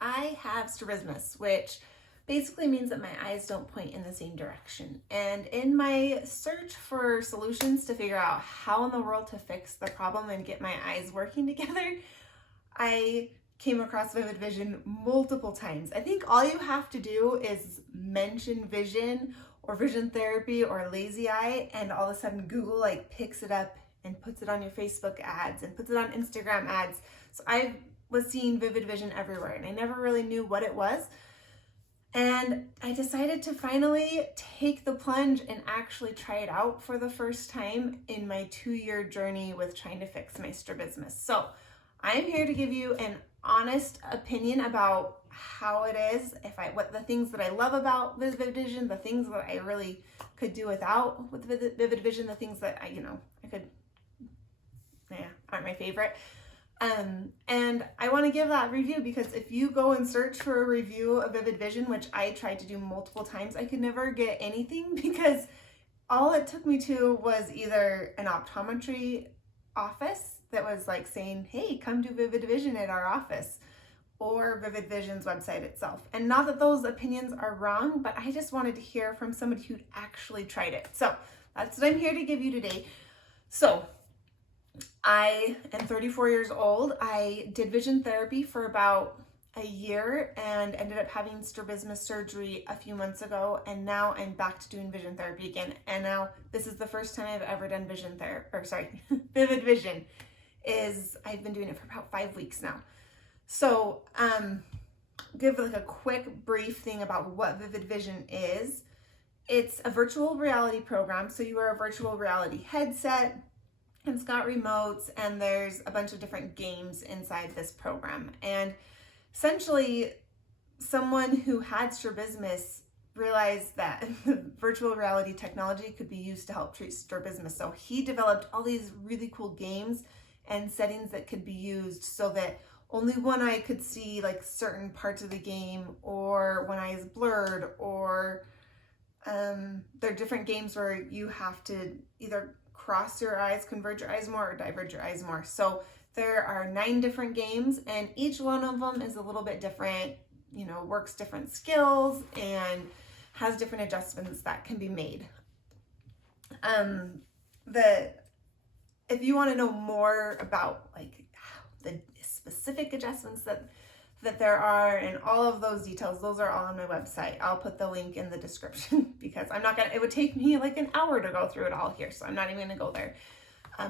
I have strabismus, which basically means that my eyes don't point in the same direction. And in my search for solutions to figure out how in the world to fix the problem and get my eyes working together, I came across Vivid Vision multiple times. I think all you have to do is mention vision or vision therapy or lazy eye, and all of a sudden Google like picks it up and puts it on your Facebook ads and puts it on Instagram ads. So I was seeing Vivid Vision everywhere, and I never really knew what it was. And I decided to finally take the plunge and actually try it out for the first time in my 2-year journey with trying to fix my strabismus. So I'm here to give you an honest opinion about how it is, what the things that I love about Vivid Vision, the things that I really could do without with Vivid Vision, the things that I aren't my favorite. And I want to give that review because if you go and search for a review of Vivid Vision, which I tried to do multiple times, I could never get anything because all it took me to was either an optometry office that was like saying, hey, come do Vivid Vision at our office, or Vivid Vision's website itself. And not that those opinions are wrong, but I just wanted to hear from somebody who'd actually tried it. So that's what I'm here to give you today. So I am 34 years old. I did vision therapy for about a year and ended up having strabismus surgery a few months ago, and now I'm back to doing vision therapy again. And now this is the first time I've ever done Vivid Vision. I've been doing it for about 5 weeks now. So give like a quick brief thing about what Vivid Vision is. It's a virtual reality program. So you wear a virtual reality headset. It's got remotes, and there's a bunch of different games inside this program. And essentially, someone who had strabismus realized that virtual reality technology could be used to help treat strabismus. So he developed all these really cool games and settings that could be used so that only one eye could see like certain parts of the game, or one eye is blurred, or there are different games where you have to either cross your eyes, converge your eyes more, or diverge your eyes more. So there are 9 different games, and each one of them is a little bit different, works different skills and has different adjustments that can be made. If you want to know more about like the specific adjustments that there are and all of those details, those are all on my website. I'll put the link in the description because it would take me like an hour to go through it all here, so I'm not even gonna go there.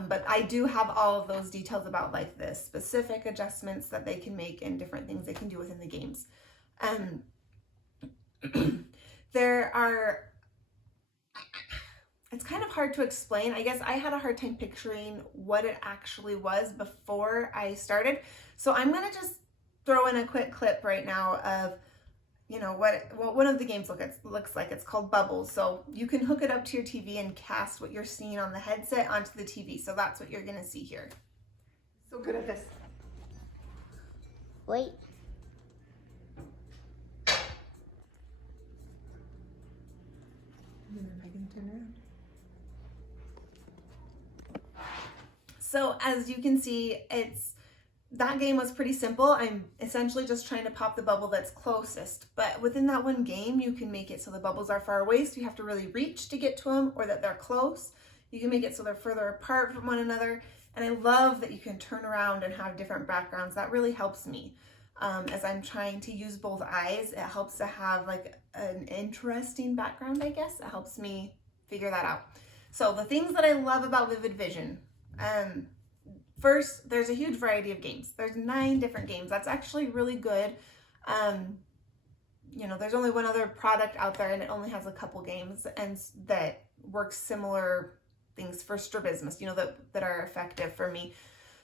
But I do have all of those details about like the specific adjustments that they can make and different things they can do within the games. It's kind of hard to explain. I guess I had a hard time picturing what it actually was before I started. So I'm gonna just throw in a quick clip right now of what one of the games looks like. It's called Bubbles. So you can hook it up to your TV and cast what you're seeing on the headset onto the TV. So that's what you're gonna see here. So good at this. Wait. And then if I can turn around. So as you can see, that game was pretty simple. I'm essentially just trying to pop the bubble that's closest, but within that one game, you can make it so the bubbles are far away, so you have to really reach to get to them, or that they're close. You can make it so they're further apart from one another. And I love that you can turn around and have different backgrounds. That really helps me. As I'm trying to use both eyes, it helps to have like an interesting background, I guess. It helps me figure that out. So the things that I love about Vivid Vision, first, there's a huge variety of games. There's 9 different games. That's actually really good. There's only one other product out there, and it only has a couple games and that works similar things for strabismus, that are effective for me.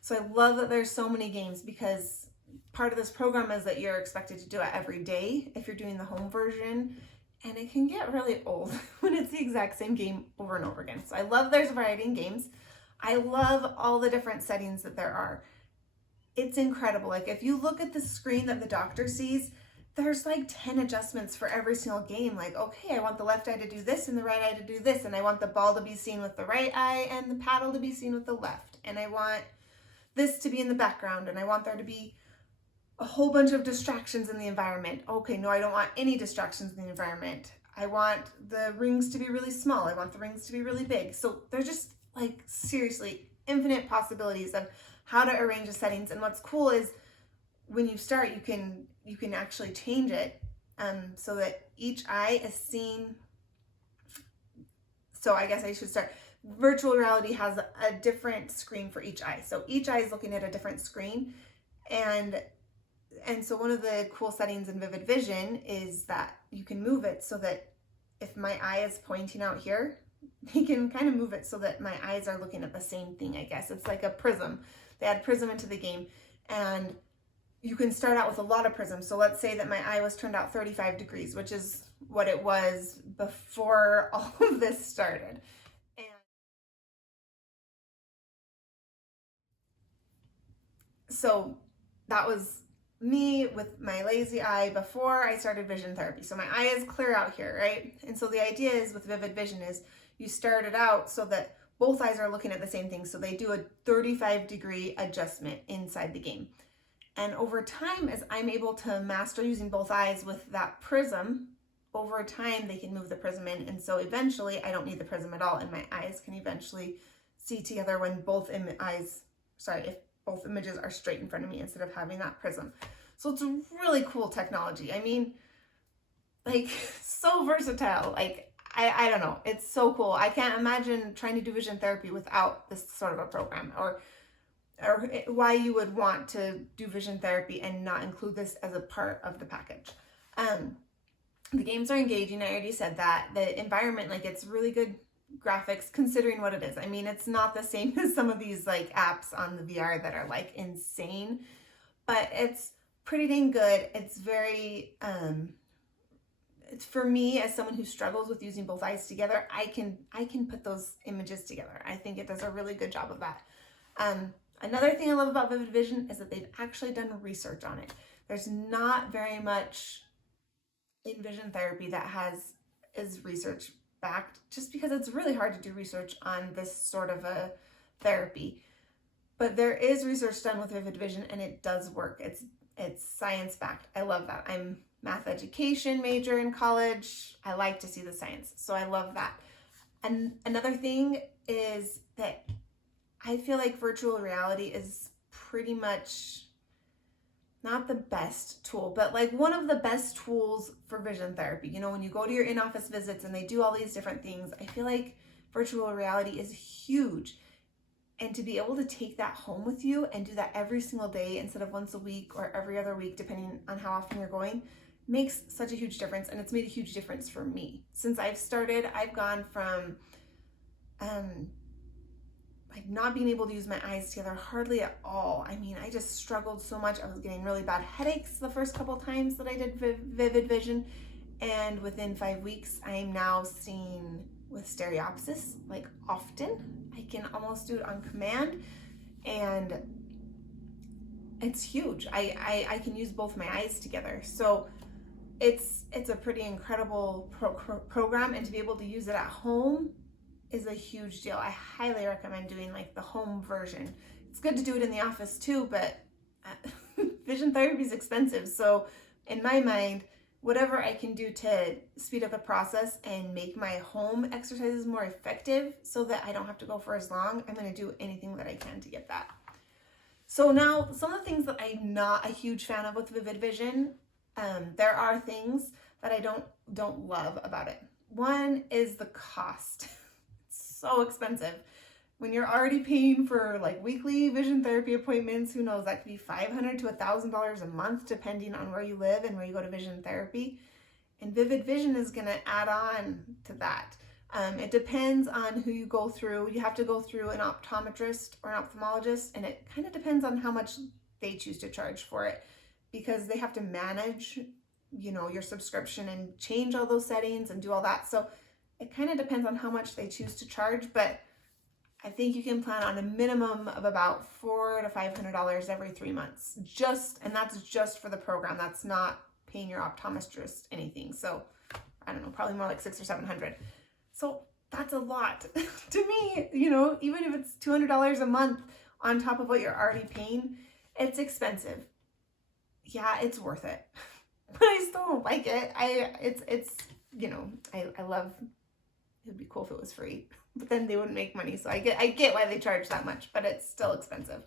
So I love that there's so many games, because part of this program is that you're expected to do it every day if you're doing the home version, and it can get really old when it's the exact same game over and over again. So I love there's a variety in games. I love all the different settings that there are. It's incredible. Like if you look at the screen that the doctor sees, there's like 10 adjustments for every single game. Like, okay, I want the left eye to do this and the right eye to do this, and I want the ball to be seen with the right eye and the paddle to be seen with the left, and I want this to be in the background, and I want there to be a whole bunch of distractions in the environment. Okay, no, I don't want any distractions in the environment. I want the rings to be really small. I want the rings to be really big. So there's just like seriously infinite possibilities of how to arrange the settings. And what's cool is when you start, you can actually change it so that each eye is seen. So I guess I should start. Virtual reality has a different screen for each eye. So each eye is looking at a different screen. And so one of the cool settings in Vivid Vision is that you can move it so that if my eye is pointing out here, you can kind of move it so that my eyes are looking at the same thing, I guess. It's like a prism. They add prism into the game, and you can start out with a lot of prisms. So let's say that my eye was turned out 35 degrees, which is what it was before all of this started. And so that was me with my lazy eye before I started vision therapy. So my eye is clear out here, right? And so the idea is with Vivid Vision is you start it out so that both eyes are looking at the same thing. So they do a 35-degree adjustment inside the game. And over time, as I'm able to master using both eyes with that prism, over time they can move the prism in. And so eventually I don't need the prism at all, and my eyes can eventually see together when both if both images are straight in front of me instead of having that prism. So it's a really cool technology. I mean, like, so versatile. Like, I don't know. It's so cool. I can't imagine trying to do vision therapy without this sort of a program, or why you would want to do vision therapy and not include this as a part of the package. The games are engaging. I already said that. The environment, like, it's really good graphics considering what it is. I mean, it's not the same as some of these like apps on the VR that are like insane, but it's pretty dang good. It's very it's, for me as someone who struggles with using both eyes together, I can put those images together. I think it does a really good job of that. Another thing I love about Vivid Vision is that they've actually done research on it. There's not very much in vision therapy that is research backed, just because it's really hard to do research on this sort of a therapy. But there is research done with Vivid Vision, and it does work. It's science backed. I love that. I'm math education major in college. I like to see the science, so I love that. And another thing is that I feel like virtual reality is pretty much not the best tool, but like one of the best tools for vision therapy. You know, when you go to your in-office visits and they do all these different things, I feel like virtual reality is huge. And to be able to take that home with you and do that every single day instead of once a week or every other week, depending on how often you're going, makes such a huge difference. And it's made a huge difference for me. Since I've started, I've gone from like not being able to use my eyes together hardly at all. I mean, I just struggled so much. I was getting really bad headaches the first couple times that I did Vivid Vision. And within 5 weeks, I'm now seeing with stereopsis, like often. I can almost do it on command. And it's huge. I can use both my eyes together. So it's a pretty incredible program. And to be able to use it at home is a huge deal. I highly recommend doing like the home version. It's good to do it in the office too, but vision therapy is expensive. So in my mind, whatever I can do to speed up the process and make my home exercises more effective so that I don't have to go for as long, I'm going to do anything that I can to get that. So now, some of the things that I'm not a huge fan of with Vivid Vision, there are things that I don't love about it. One is the cost. So expensive. When you're already paying for like weekly vision therapy appointments, who knows, that could be $500 to $1,000 a month depending on where you live and where you go to vision therapy. And Vivid Vision is going to add on to that. It depends on who you go through. You have to go through an optometrist or an ophthalmologist, and it kind of depends on how much they choose to charge for it, because they have to manage, you know, your subscription and change all those settings and do all that. So it kind of depends on how much they choose to charge, but I think you can plan on a minimum of about $400 to $500 every 3 months. And that's just for the program. That's not paying your optometrist anything. So I don't know, probably more like $600 or $700. So that's a lot to me. You know, even if it's $200 a month on top of what you're already paying, it's expensive. yeah, it's worth it. But I still don't like it. It's you know, I love, it would be cool if it was free, but then they wouldn't make money. So I get why they charge that much, but it's still expensive.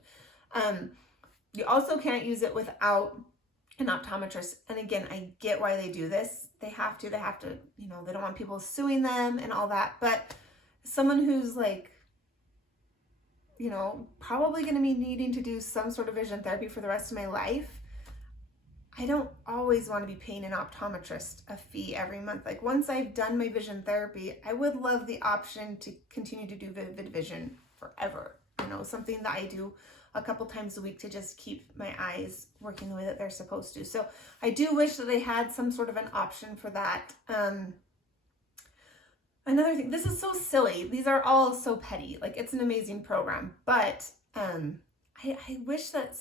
You also can't use it without an optometrist. And again, I get why they do this. They have to, you know, they don't want people suing them and all that. But someone who's like, you know, probably going to be needing to do some sort of vision therapy for the rest of my life, I don't always want to be paying an optometrist a fee every month. Like once I've done my vision therapy, I would love the option to continue to do vivid vision forever. You know, something that I do a couple times a week to just keep my eyes working the way that they're supposed to. So I do wish that they had some sort of an option for that. Another thing, this is so silly. These are all so petty. Like it's an amazing program, but I wish that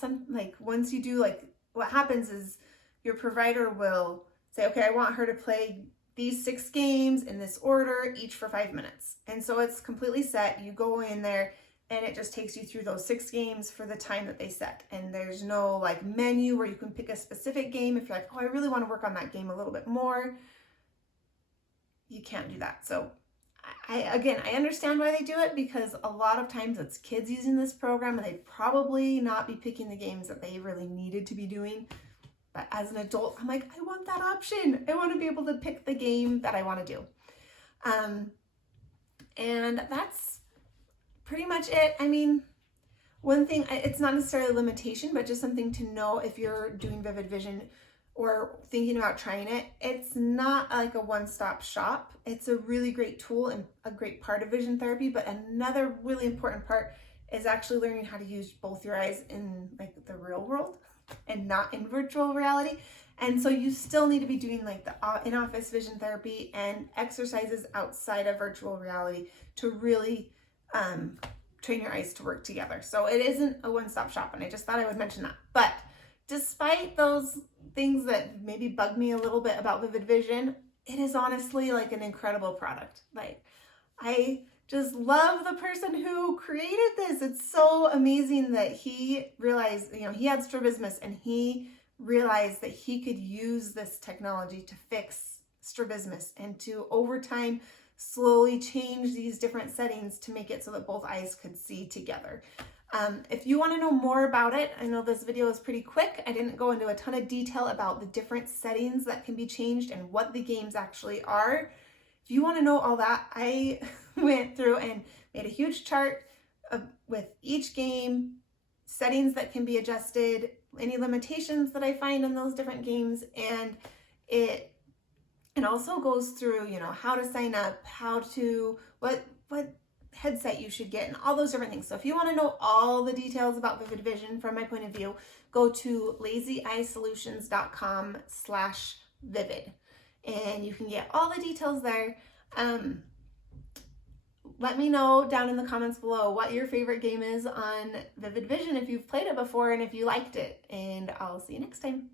once you do, like what happens is your provider will say, okay, I want her to play these 6 games in this order, each for 5 minutes. And so it's completely set. You go in there and it just takes you through those 6 games for the time that they set. And there's no like menu where you can pick a specific game. If you're like, oh, I really want to work on that game a little bit more, you can't do that. So I understand why they do it, because a lot of times it's kids using this program and they'd probably not be picking the games that they really needed to be doing. But as an adult, I'm like, I want that option. I want to be able to pick the game that I want to do. And that's pretty much it. I mean, one thing, it's not necessarily a limitation, but just something to know if you're doing vivid vision or thinking about trying it. It's not like a one-stop shop. It's a really great tool and a great part of vision therapy, but another really important part is actually learning how to use both your eyes in like the real world and not in virtual reality. And so you still need to be doing like the in-office vision therapy and exercises outside of virtual reality to really train your eyes to work together. So it isn't a one-stop shop, and I just thought I would mention that. But despite those things that maybe bug me a little bit about vivid vision, it is honestly like an incredible product. Like I just love the person who created this. It's so amazing that he realized, you know, he had strabismus and he realized that he could use this technology to fix strabismus and to over time slowly change these different settings to make it so that both eyes could see together. If you want to know more about it, I know this video is pretty quick. I didn't go into a ton of detail about the different settings that can be changed and what the games actually are. If you want to know all that, I went through and made a huge chart with each game, settings that can be adjusted, any limitations that I find in those different games, and it also goes through, you know, how to sign up, what headset you should get, and all those different things. So if you want to know all the details about vivid vision from my point of view, go to lazyeyesolutions.com/vivid and you can get all the details there. Let me know down in the comments below what your favorite game is on vivid vision, if you've played it before and if you liked it, and I'll see you next time.